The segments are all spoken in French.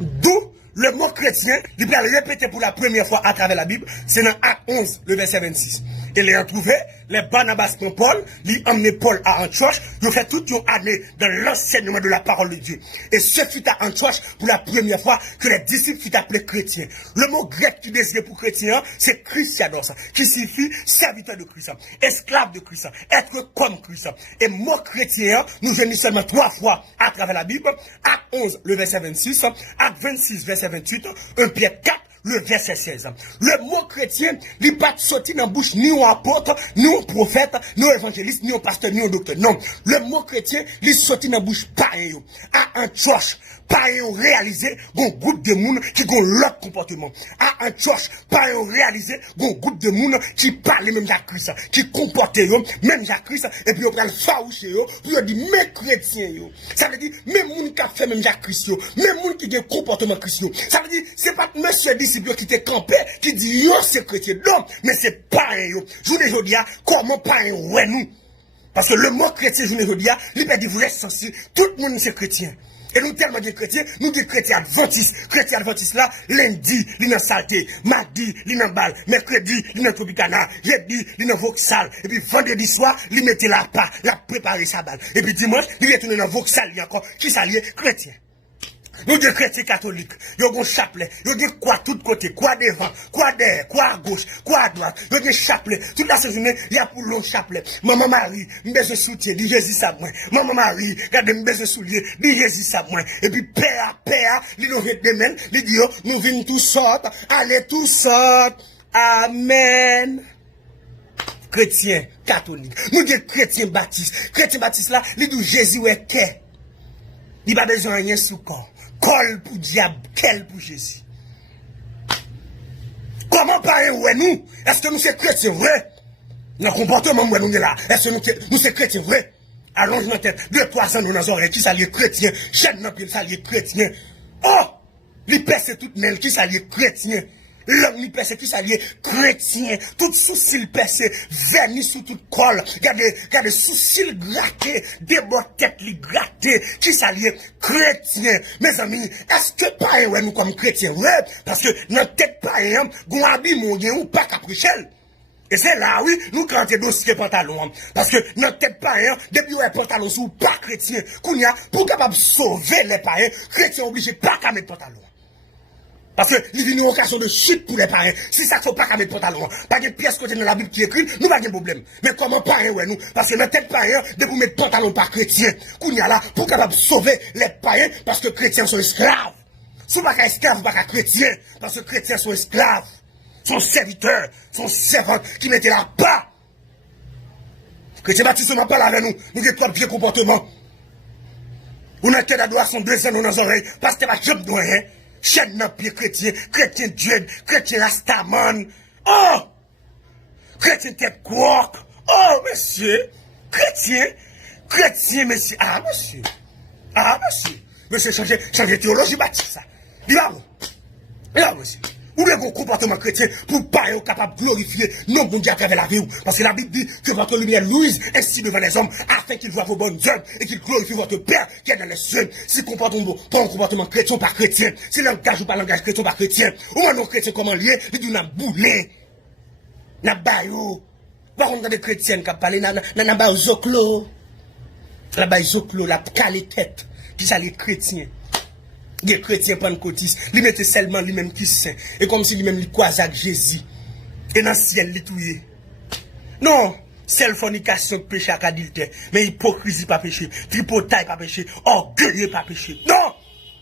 D'où le mot chrétien, il peut le répéter pour la première fois à travers la Bible, c'est dans Acte 11, le verset 26. Et les ont trouvé, les Barnabas et Paul, ils ont emmené Paul à Antioche, ils ont fait toute une année dans l'enseignement de la parole de Dieu. Et ce fut à Antioche pour la première fois que les disciples furent appelés chrétiens. Le mot grec qui désigne pour chrétien, c'est Christianos, qui signifie serviteur de Christ, esclave de Christ, être comme Christ. Et mot chrétien, nous venons seulement 3 fois à travers la Bible, Acte 11, le verset 26, Acte 26, verset 28, 1 Pierre 4, le verset 16. Le mot chrétien, il n'est pas sorti dans la bouche ni un apôtre, ni un prophète, ni un évangéliste, ni un pasteur, ni un docteur. Non. Le mot chrétien, il est sorti dans la bouche pareil. À Antioche, pareil, réalisé, un groupe de monde qui ont l'autre comportement. À Antioche, pareil, réalisé, un groupe de monde qui parle même à Christ, qui comporte même à Christ, et puis on prend le faouché, puis on dit, mais chrétiens, ça veut dire, même monde qui a fait même à Christ, même monde qui a un comportement chrétien. Ça veut dire, c'est pas monsieur disciple qui était campé, qui dit, yo, c'est chrétien. Non, mais c'est pareil, Je vous dis, comment pareil, ouais, nous. Parce que le mot chrétien, je vous dis, il peut dire vrai sens. Tout le monde, c'est chrétien. Et nous, tellement de chrétiens, nous des chrétiens adventistes. Chrétiens adventistes là, lundi, il dans saleté, mardi, il dans balle, mercredi, il dans tropicana, jeudi, il dans Vauxhall, et puis vendredi soir, il mettait la part, il a préparé sa balle. Et puis dimanche, il retourne dans Vauxhall, encore, qui s'allie chrétien. Nous des chrétiens catholiques, ils ont un chapelet, ils ont des quoi tout côté, quoi devant, quoi derrière, quoi à gauche, quoi à droite, ils ont des chapelets. Toute la journée, il y a pour long chapelet. Maman Marie, m'besoin soutien, dit Jésus ça moi. Maman Marie, regardez m'besoin soulier, dit Jésus ça moi. Et puis père, il nous fait des mains, il dit nous venons tous sortes, allez tous sortes. Amen. Chrétiens catholiques, nous des chrétiens baptistes. Chrétiens baptistes là, il dit Jésus est qu'est. Il n'a pas besoin de rien sous corps. Col pour diable, quel pour Jésus. Comment parler ouais nous? Est-ce que nous sommes chrétiens vrai? Dans le comportement où nous sommes là, est-ce que nous sommes chrétiens vrai? Allons dans la tête, 2-3 ans dans nos oreilles, qui s'allie chrétien, chaîne dans pied, s'allie chrétien. Oh! Les percent toutes mêmes, qui s'allie chrétien. L'homme ni percé, qui s'allie chrétien. Tout sourcil percé, vernis sous toute colle. Regardez sourcil gratté, des bords tête li gratté, qui s'allie chrétien. Mes amis, est-ce que pas ouais nous comme chrétiens? Ouais, parce que notre tête pas gon habit mon ou pas caprichel. Et c'est là, oui, nous cantons dossier pantalon. Parce que notre tête païen, depuis ouais pantalon sous pas chrétien, qu'on y a, pour capable sauver les païens, chrétiens obligés pas qu'à mettre pantalon. Parce que il y a une occasion de chute pour les parents. Si ça ne faut pas qu'à mettre pantalon, pas de pièce côté dans la Bible qui écrit, nous pas de problème. Mais comment parents, ouais, nous? Parce que notre tête païen, de vous mettre pantalon par chrétien, qu'on y a là, pour capable sauver les païens, parce que chrétiens sont esclaves. Si vous pas esclaves, pas chrétiens, parce que chrétiens sont esclaves. Son serviteur, son servante qui mettait là bas. Chrétien baptiste n'a pas là avec nous, nous avons trop vieux comportement. Vous n'avez qu'à adoration 2 ans dans nos oreilles, parce que va job de rien. Chaîne dans pied chrétien, chrétien Dieu, chrétien Rastaman. Oh! Chrétien tête quark. Oh, monsieur! Chrétien, monsieur. Ah, monsieur. Monsieur, changez théologie baptiste, ça. Dis-moi, monsieur. Ou bien vos comportements chrétiens pour pas être capable de glorifier non bon Dieu à travers la vie. Parce que la Bible dit que votre lumière luise ainsi devant les hommes afin qu'ils voient vos bonnes œuvres et qu'ils glorifient votre Père qui est dans les cieux. Si comportement pas un comportement chrétien par chrétien, si langage ou pas langage chrétien par chrétien, ou un non chrétien comment lié, il dit n'a boulé, n'a bayou. Par contre, des chrétiens qui parlent, n'a bayou zoclo, la bayou zoclo, la calé tête, qui ça les chrétiens. Des chrétiens pentecôtistes, ils mettent seulement lui-même qui saint. Et comme si lui-même il croise avec Jésus. Et dans le ciel, il touye. Non, seule fornication péché à adultère. Mais hypocrisie pas péché. Tripotaille pas péché. Orgueilleux pas péché. Non!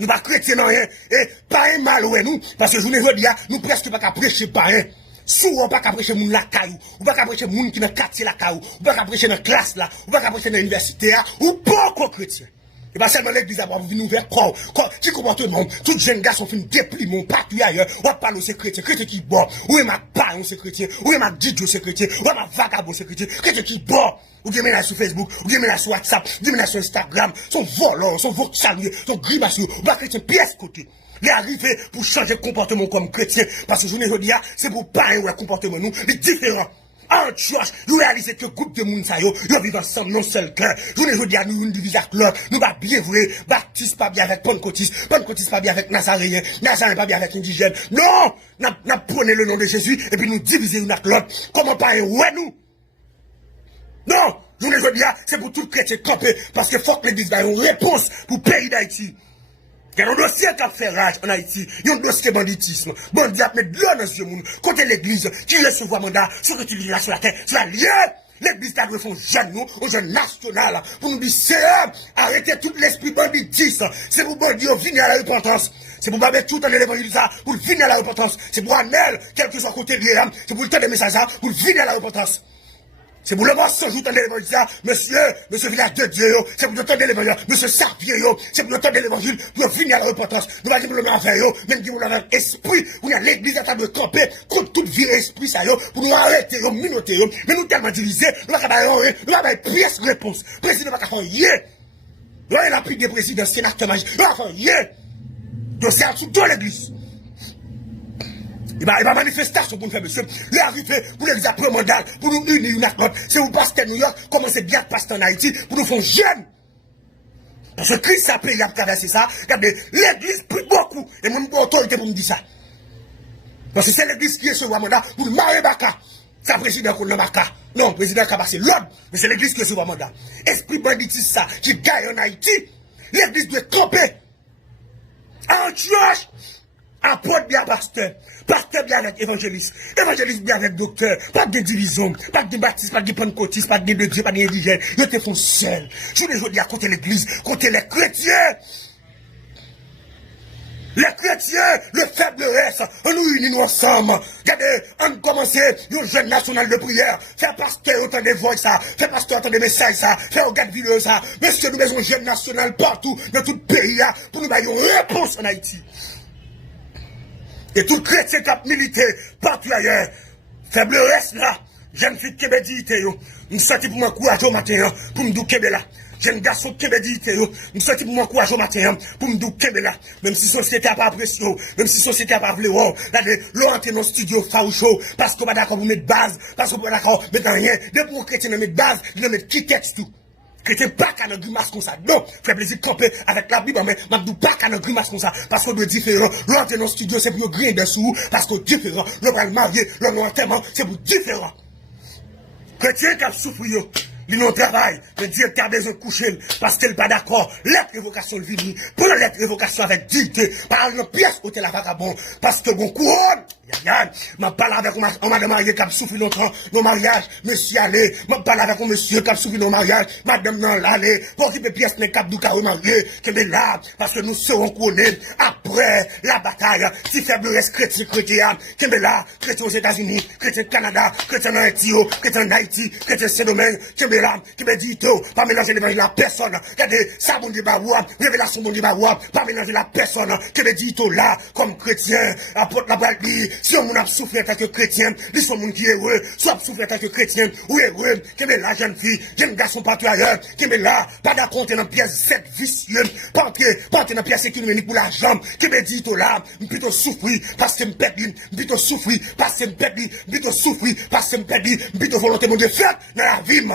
Nous pas chrétiens non rien. Et pas un mal ouais nous. Parce que je vous dis, nous presque pas qu'à prêcher pas rien. Souvent pas qu'à prêcher moun la caillou. Ou pas qu'à prêcher moun qui dans quartier la caillou. Ou pas qu'à prêcher dans classe là. Ou pas qu'à prêcher dans l'université là. Ou pas qu'aux chrétiens. Et pas seulement l'église a venu ouvert corps. Qui comportement, tout jeune garçon fait une déplie, mon partout ailleurs. On va parler aux chrétiens, chrétiens qui boit. Où est ma paille, c'est chrétien. Où est ma didio, c'est chrétien. Où est ma vagabond, c'est chrétien. Chrétien qui boit. Ou bien là sur Facebook, ou bien là sur WhatsApp, ou bien là sur Instagram. Son volant, son voxalier, son grimacieux. Ou pas chrétien, pièce côté. Il est arrivé pour changer de comportement comme chrétien. Parce que je ne veux dire, c'est pour pas un comportement nous, mais différent. Antioche, nous réalisons que groupe de moun sa yo, yo vivent ensemble, non seul cœur. Je ne veux dire, nous, une division avec l'autre, nous pas bien vrai, Baptiste pas bien avec Pentecôtiste, Pentecôtiste pas bien avec Nazaréen, Nazaréen pas bien avec indigène. Non! N'a prenez le nom de Jésus, et puis nous diviser une avec l'autre. Comment pas ouais nous? Non! Je ne veux dire, c'est pour tout chrétien camper, parce que faut que l'église ait une réponse pour le pays d'Haïti. Il y a un dossier qui a fait rage en Haïti. Il y a un dossier banditisme. Bandit a mis de l'eau dans ce monde. Côté l'église, qui recevoir mandat, sur que tu vis là sur la terre, sur la lieu. L'église a dû faire un jeune, nous, un jeune national, pour nous dire, c'est arrêtez tout l'esprit banditisme. C'est pour bandit venir à la repentance. C'est pour pas tout dans l'évangile ça, pour venir à la repentance. C'est pour Anel, quel que soit côté lié, c'est pour le temps des messages, pour venir à la repentance. C'est pour le mensonge, vous tendez l'évangile, monsieur village de Dieu, c'est pour le temps de l'évangile, monsieur Sarpier, c'est pour le temps de l'évangile, pour venir à la repentance. Nous allons le faire, même si vous l'avez esprit, vous avez l'église à table de camper, contre toute vie esprit, ça, pour nous arrêter, minoter, mais nous tellement divisés, nous n'avons pas pièce réponse. Président va faire rien. Nous avons la pris des présidents, sénateurs, magistrats, nous avons fait rien. Donc c'est sous toute l'église. Il va manifestation pour nous faire, monsieur. L'arrivée pour l'examen mondial, pour nous unir une autre. C'est où pasteur New York, commencez bien à passer en Haïti, pour nous faire jeunes. Parce que Christ a payé à traverser ça. Regardez, l'église prie beaucoup. Et moi, j'ai autorité pour me dire ça. Parce que c'est l'église qui est sur le mandat pour le marier Baka. C'est le président qu'on a Baka. Non, le président qui a passé l'ordre. Mais c'est l'église qui est sur le mandat. Esprit banditisme ça, qui gagne en Haïti. L'église doit camper. Antioche. Apôtre bien pasteur, pasteur bien avec évangéliste, évangéliste bien avec docteur, pas de division, pas de baptiste, pas de pentecôtiste, pas de degré, pas d'indigène, ils te font seuls. Je les dis à côté l'église, côté les chrétiens. Les chrétiens, le faible reste, on nous unit ensemble. Regardez, on commence une jeune national de prière, faire pasteur autant de voix ça, faire pasteur autant de messages ça, faire au garde vidéo ça. Monsieur, nous avons un jeune national partout, dans tout le pays, pour nous donner une réponse en Haïti. Et tout chrétien qui a milité partout ailleurs, faible reste là, jeune fille qui m'a dit, nous sorti pour m'encourager au matin, pour me dire là. Jeune garçon qui m'a dit, nous sorti pour m'encourager au matin, pour me dire là. Même si la société n'a pas apprécié, même si la société n'a pas voulu, l'on entre dans le studio faroucheux, parce qu'on n'est pas d'accord pour mettre base, parce qu'on n'est pas d'accord pour mettre rien. Dès pour un chrétien mettre base, il doit mettre qui texte tout. Chrétien pas qu'à notre grimace comme ça. Non, fait plaisir de camper avec la Bible, mais je ne dis pas qu'à notre grimace comme ça. Parce qu'on doit différent. L'entrée dans le studio, c'est pour griller dessous. Parce qu'on est différent. L'on va le marier, l'on enterrement, c'est pour différent. Chrétien qui a souffert, il n'a travail, le directeur a besoin de coucher, parce qu'il n'est pas d'accord. Lettre révocation le vini, pour la lettre révocation avec dignité, par une pièce où t'es la vagabond, parce que bon couronne, m'a parlé avec un madame mariée qui a souffert longtemps, nos mariages, monsieur allé, m'a parlé avec un monsieur qui a souffert nos mariages, madame non l'allée, pour occuper pièce n'est cap du carreau marié, qui est là, parce que nous serons couronnés, après la bataille, si faible reste chrétien, qui est là, chrétien aux États-Unis, chrétien au Canada, chrétien en Haïti, chrétien en Haïti, chrétien Saint-Domingue, qui est là, qui me dit tout, pas mélanger l'évangile à personne, regardez, ça bon Dieu baroua, révélation bon Dieu baroua, pas mélanger la personne, qui me dit tout là, comme chrétien, apôtre la Bible, si on a souffert en tant que chrétien, ils sont monde qui est heureux, soit souffert en tant que chrétien, ou heureux, qui me là, jeune fille, jeune garçon partout ailleurs, qui me là, pas d'accord dans pièce 7 vicieux, pas entrer dans pièce économique pour la jambe, qui me dit tout là, plutôt souffrir, parce que me perdre, plutôt souffrir, parce que me perdre, plutôt souffrir, parce que me perdre, plutôt volonté de faire dans la vie,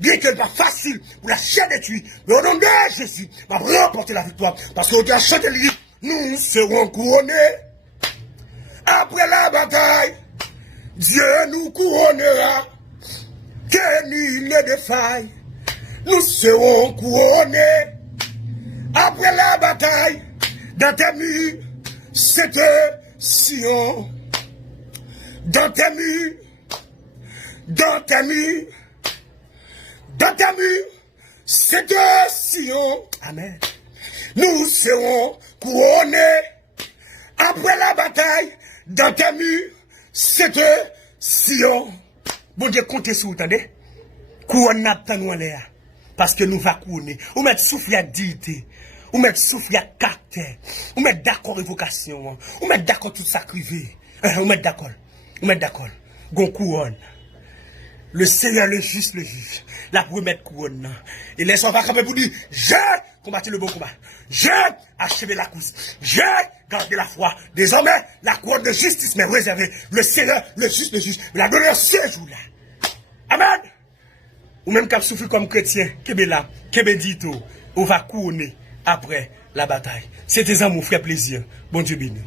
bien qu'elle n'est pas facile pour la chair de tuer, mais au nom de Jésus, va remporter la victoire, parce qu'on a chanté le livre, nous serons couronnés. Après la bataille, Dieu nous couronnera, que nul ne défaille, nous serons couronnés. Après la bataille, dans tes murs, c'était Sion. Dans tes murs, dans tes murs, dans tes murs, c'était Sion. Amen. Nous serons couronnés. Après la bataille, dans tes murs, c'était Sion. Bon Dieu, comptez sur vous, attendez. Couronne n'a pas nous en l'air. Parce que nous va couronner. Ou mettre souffle à dignité. Ou mettre souffle à caractère. Ou mettre d'accord évocation. Ou mettre d'accord tout ça crivé. Ou mettre d'accord. Ou mettre d'accord. Gon couronne. Le Seigneur, le juste, le juge. La première couronne. Et laisse on va camper pour dire, j'ai combattu le bon combat. J'ai achevé la course. J'ai gardé la foi. Désormais, la couronne de justice m'est réservée. Le Seigneur, le juste, le juge, me l'a donné ce jour-là. Amen. Ou même qu'à souffrir comme chrétien, Kébé là, Kébé dit tout, on va couronner après la bataille. C'était un mon frère plaisir. Bon Dieu béni.